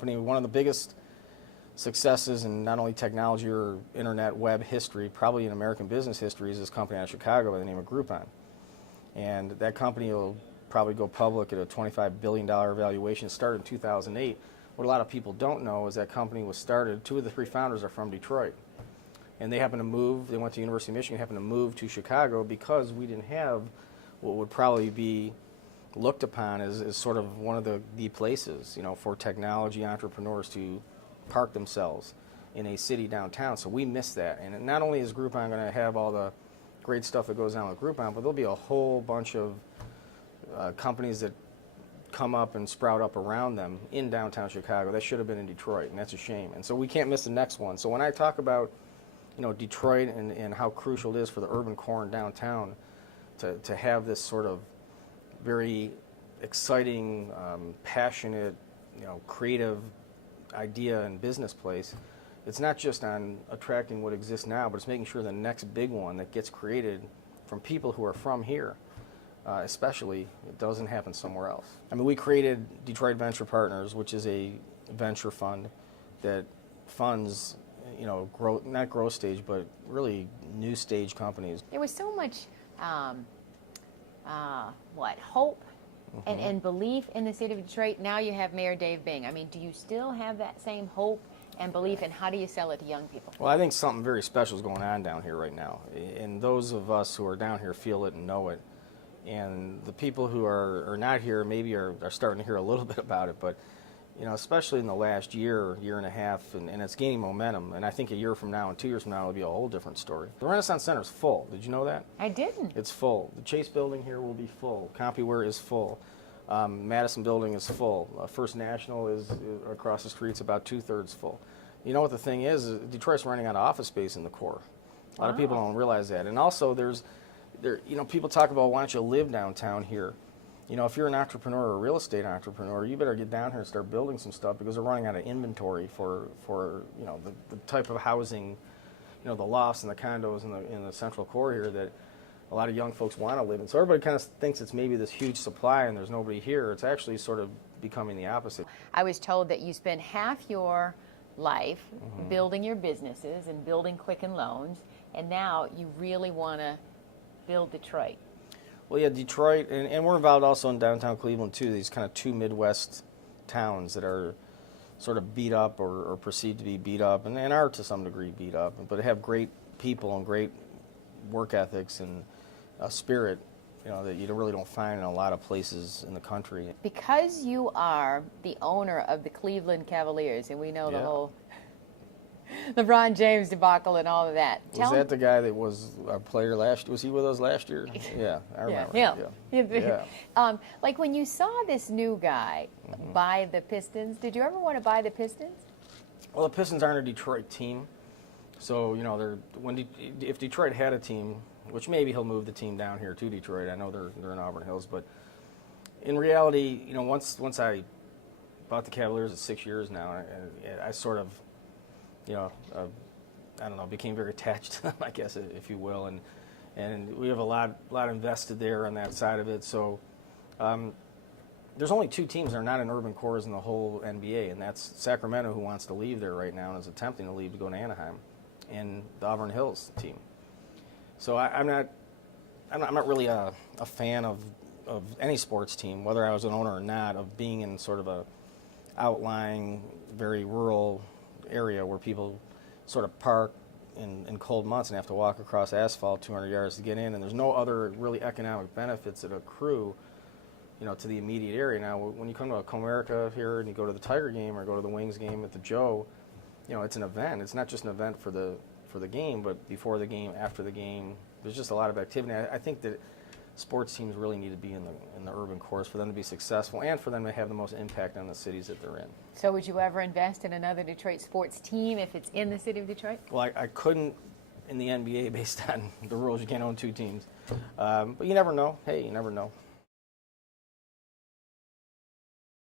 One of the biggest successes in not only technology or internet web history, probably in American business history, is this company out of Chicago by the name of Groupon. And that company will probably go public at a $25 billion valuation. It started in 2008. What a lot of people don't know is that company was started, 2 of the 3 founders are from Detroit. And they happened to move, they went to University of Michigan, happened to move to Chicago because we didn't have what would probably be looked upon as sort of one of the places, for technology entrepreneurs to park themselves in a city downtown. So we missed that. And not only is Groupon going to have all the great stuff that goes on with Groupon, but there'll be a whole bunch of companies that come up and sprout up around them in downtown Chicago. That should have been in Detroit, and that's a shame. And so we can't miss the next one. So when I talk about Detroit and how crucial it is for the urban core in downtown to have this sort of very exciting, passionate, creative idea and business place, it's not just on attracting what exists now, but it's making sure the next big one that gets created from people who are from here, especially, it doesn't happen somewhere else. I mean, we created Detroit Venture Partners, which is a venture fund that funds, not growth stage, but really new stage companies. There was so much, hope and belief in the city of Detroit. Now you have Mayor Dave Bing. I mean, do you still have that same hope and belief, and how do you sell it to young people? Well, I think something very special is going on down here right now, and those of us who are down here feel it and know it, and the people who are not here maybe are starting to hear a little bit about it, but especially in the last year and a half, and it's gaining momentum, and I think a year from now and 2 years from now it'll be a whole different story. The Renaissance Center is full. Did you know that? I didn't. It's full. The Chase Building here will be full. CompuWare is full. Madison Building is full. First National is across the street. It's about 2/3 full. You know what the thing is Detroit's running out of office space in the core. A lot of people don't realize that. And also people talk about, why don't you live downtown here? If you're an entrepreneur or a real estate entrepreneur, you better get down here and start building some stuff, because they're running out of inventory for the type of housing, the lofts and the condos in the central core here that a lot of young folks want to live in. So everybody kind of thinks it's maybe this huge supply and there's nobody here. It's actually sort of becoming the opposite. I was told that you spend half your life building your businesses and building Quicken Loans, and now you really want to build Detroit. Well, yeah, Detroit, and we're involved also in downtown Cleveland too, these kind of 2 Midwest towns that are sort of beat up or perceived to be beat up, and are to some degree beat up, but have great people and great work ethics and spirit, that you really don't find in a lot of places in the country. Because you are the owner of the Cleveland Cavaliers, and we know the whole LeBron James debacle and all of that. Was that the guy that was our player last year? Was he with us last year? Yeah, I remember. Yeah. Like when you saw this new guy buy the Pistons, did you ever want to buy the Pistons? Well, the Pistons aren't a Detroit team. So, if Detroit had a team, which maybe he'll move the team down here to Detroit. I know they're in Auburn Hills, but in reality, once I bought the Cavaliers at 6 years now, I sort of, I don't know, became very attached to them, I guess, if you will, and we have a lot invested there on that side of it. So there's only 2 teams that are not in urban cores in the whole NBA, and that's Sacramento, who wants to leave there right now and is attempting to leave to go to Anaheim, and the Auburn Hills team. So I'm not really a fan of any sports team, whether I was an owner or not, of being in sort of a outlying, very rural area where people sort of park in cold months and have to walk across asphalt 200 yards to get in, and there's no other really economic benefits that accrue, to the immediate area. Now, when you come to Comerica here and you go to the Tiger game or go to the Wings game at the Joe, it's an event. It's not just an event for the game, but before the game, after the game, there's just a lot of activity. I think that sports teams really need to be in the urban cores for them to be successful and for them to have the most impact on the cities that they're in. So would you ever invest in another Detroit sports team if it's in the city of Detroit? Well, I couldn't in the NBA based on the rules. You can't own 2 teams. But you never know. Hey, you never know.